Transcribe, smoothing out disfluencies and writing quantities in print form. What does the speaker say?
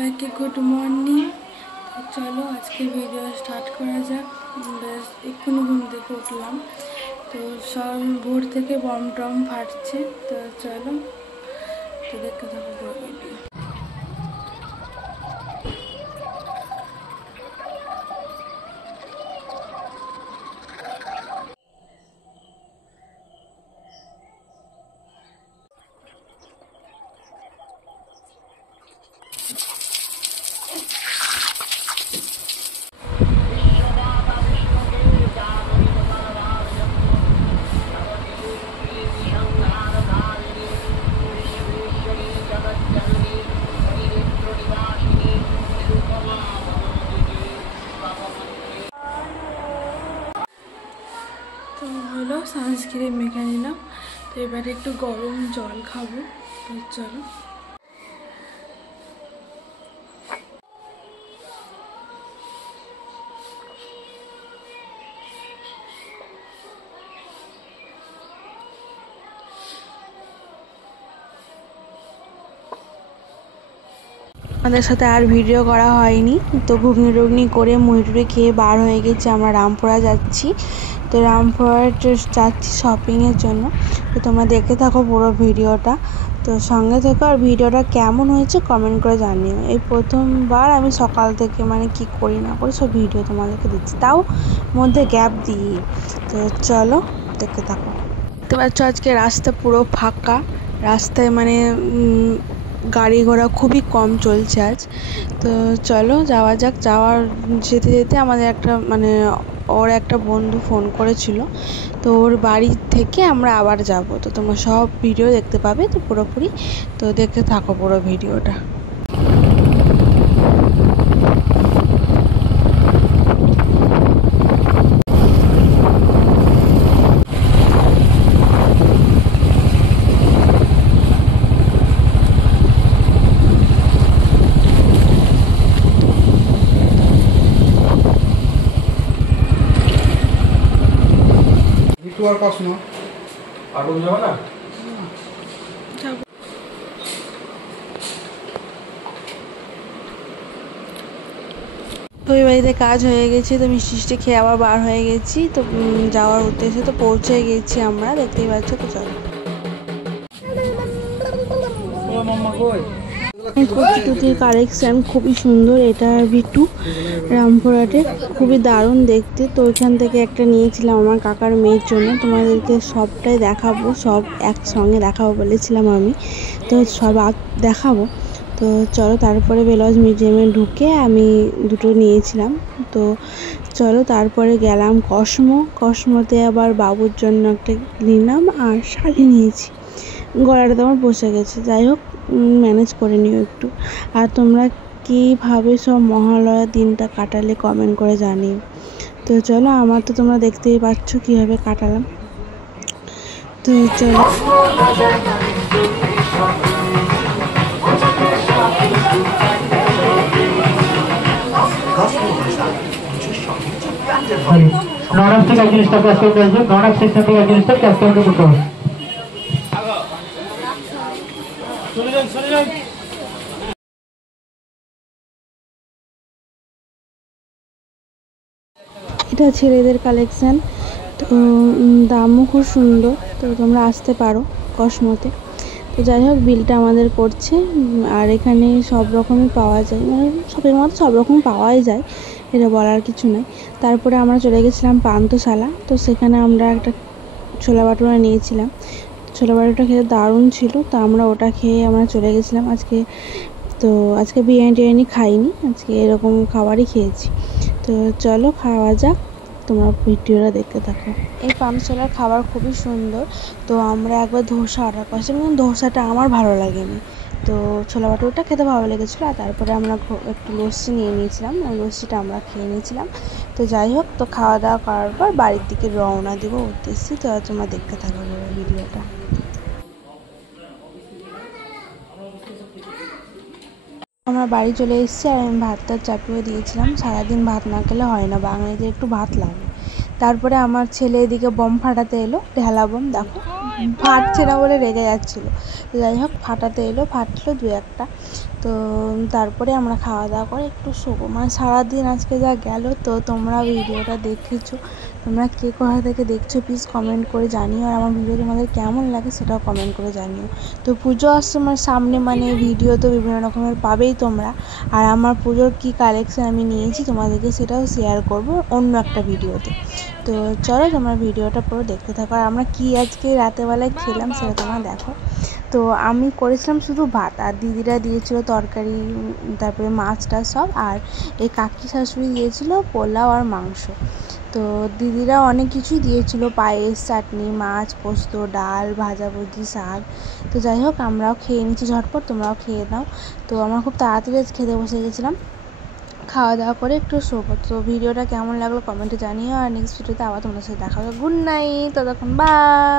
সবাইকে good morning. তো চলো আজকে ভিডিও স্টার্ট করা যাক। বেশ এক্ষুনি ঘুম থেকে উঠলাম, তো সব ভোর থেকে বম টম ফাটছে। তো চলো, তো দেখতে থাকো পুরো ভিডিও। তো হলো সানস্ক্রিন মেখে নিলাম, তো এবারে একটু গরম জল খাবো। তো চলো, আমাদের সাথে আর ভিডিও করা হয়নি। তো ঘুগনি টুগনি করে মুড়ি টুড়ি খেয়ে বার হয়ে গেছি, আমরা রামপুরা যাচ্ছি। তো রামপুরা যাচ্ছি শপিংয়ের জন্য। তো তোমরা দেখে থাকো পুরো ভিডিওটা, তো সঙ্গে থেকো। আর ভিডিওটা কেমন হয়েছে কমেন্ট করে জানিও। এই প্রথমবার আমি সকাল থেকে কি করি না করি সব ভিডিও তোমাদেরকে দিচ্ছি, তাও মধ্যে গ্যাপ দিই। তো চলো দেখতে থাকো। দেখতে পাচ্ছ আজকে রাস্তা পুরো ফাঁকা, রাস্তায় গাড়ি ঘোড়া খুবই কম চলছে আজ। তো চলো যাওয়া যাক। যেতে যেতে আমাদের ওর একটা বন্ধু ফোন করেছিল, তো ওর বাড়ি থেকে আমরা আবার যাব। তো তোমরা সব ভিডিও দেখতে পাবে, তো পুরোপুরি তো দেখতে থাকো পুরো ভিডিওটা। আর পাস না আর কোন যাবে না। তো ওই বাড়িতে কাজ হয়ে গেছে, তো মিষ্টি খেয়ে আবার বার হয়ে গেছি। তো যাওয়ার উদ্দেশ্যে তো পৌঁছে গেছি আমরা, দেখতেই পাচ্ছ। তো চলো, কুর্তির কালেকশান খুবই সুন্দর। এটা ভিটু রামপুরহাটে, খুবই দারুণ দেখতে। তো ওইখান থেকে একটা নিয়েছিলাম আমার কাকার মেয়ের জন্য। তোমাদেরকে সবটাই দেখাবো, সব একসঙ্গে দেখাবো বলেছিলাম আমি, তো সব দেখাবো। তো চলো, তারপরে বেলজ মিউজিয়ামে ঢুকে আমি দুটো নিয়েছিলাম। তো চলো তারপরে গেলাম কসমোতে, আবার বাবুর জন্য একটা নিলাম আর শাড়ি নিয়েছি। গলাটা তো আমার বসে গেছে, যাই হোক ম্যানেজ করে নিও একটু। আর তোমরা কীভাবে সব মহালয়ার দিনটা কাটালে কমেন্ট করে জানিও। তো চলো, আমার তো তোমরা দেখতেই পাচ্ছ কীভাবে কাটালাম। তো চলো, নরম থেকে একজন স্টাফ ক্যাশ কাউন্টার আসবে, নরম সেকশন থেকে একজন স্টাফ ক্যাশ কাউন্টার করতে হবে। এটা ছেলেদের কালেকশান, তো দামও খুব সুন্দর। তো তোমরা আসতে পারো কসমোতে। তো যাই হোক, বিলটা আমাদের করছে। আর এখানে সব রকমই পাওয়া যায়, শপিং মল সব রকম পাওয়াই যায়, এটা বলার কিছু নয়। তারপরে আমরা চলে গেছিলাম পান্থশালা। তো সেখানে আমরা একটা ছোলা বাটুরা নিয়েছিলাম। ছোলা বাটুরা খেতে দারুণ ছিল, তো আমরা ওটা খেয়ে আমরা চলে গেছিলাম আজকে বিরিয়ানি খাইনি, আজকে এরকম খাবারই খেয়েছি। তো চলো খাওয়া যাক, তোমরা ভিডিওটা দেখতে থাকো। এই পান্থশালার খাবার খুবই সুন্দর। তো আমরা একবার ধোসা অর্ডার করেছিলাম, কিন্তু ধোসাটা আমার ভালো লাগেনি। তো ছোলা বাটুরটা খেতে ভালো লেগেছিলো। আর তারপরে আমরা একটু লস্যি নিয়ে নিয়েছিলাম, ওই লস্যিটা আমরা খেয়ে নিয়েছিলাম। তো যাই হোক, তো খাওয়া দাওয়া করার পর বাড়ির দিকে রওনা দেবো উদ্দেশ্যে। তো তোমরা দেখতে থাকো ভিডিওটা। আমরা বাড়ি চলে এসেছি, আর আমি ভাতটা চাপিয়ে দিয়েছিলাম। সারাদিন ভাত না খেলে হয় না, বাঙালিদের একটু ভাত লাগে। তারপরে আমার ছেলে এদিকে বম ফাটাতে এলো, ঢেলা বম, দেখো ফাটছে না বলে রেগে যাচ্ছিলো। যাই হোক ফাটাতে এলো, ফাটলো দু একটা। তো তারপরে আমরা খাওয়া দাওয়া করে একটু শোবো, মানে সারাদিন আজকে যা গেল। তো তোমরা ভিডিওটা দেখেছো, তোমরা কে কোথা থেকে দেখছো প্লিজ কমেন্ট করে জানিও, আর আমার ভিডিও তোমাদের কেমন লাগে সেটাও কমেন্ট করে জানিও। তো পুজো আসছে আমার সামনে, মানে ভিডিও তো বিভিন্ন রকমের পাবেই তোমরা, আর আমার পুজোর কী কালেকশান আমি নিয়েছি তোমাদেরকে সেটাও শেয়ার করব অন্য একটা ভিডিওতে। তো চলো তোমরা ভিডিওটা পুরো দেখতে থাকো, আর আমরা কি আজকে রাতেরবেলায় খেলাম সেটা তোমরা দেখো। তো আমি করেছিলাম শুধু ভাত, আর দিদিরা দিয়েছিল তরকারি, তারপরে মাছটা সব, আর এই কাকি শাশুড়ি দিয়েছিল পোলাও আর মাংস। তো দিদিরা অনেক কিছুই দিয়েছিল, পায়েস, চাটনি, মাছ, পোস্ত, ডাল, ভাজাভুজি, শাক। তো যাই হোক আমরাও খেয়ে নিচ্ছি ঝটপট, তোমরাও খেয়ে নাও। তো আমরা খুব তাড়াতাড়ি খেতে বসে গেছিলাম, খাওয়া দাওয়া করে একটু শোবো। তো ভিডিওটা কেমন লাগলো কমেন্টে জানিও, আর নেক্সট ভিডিওতে আবার তোমাদের সাথে দেখা হবে। গুড নাইট, ততক্ষণ বাই।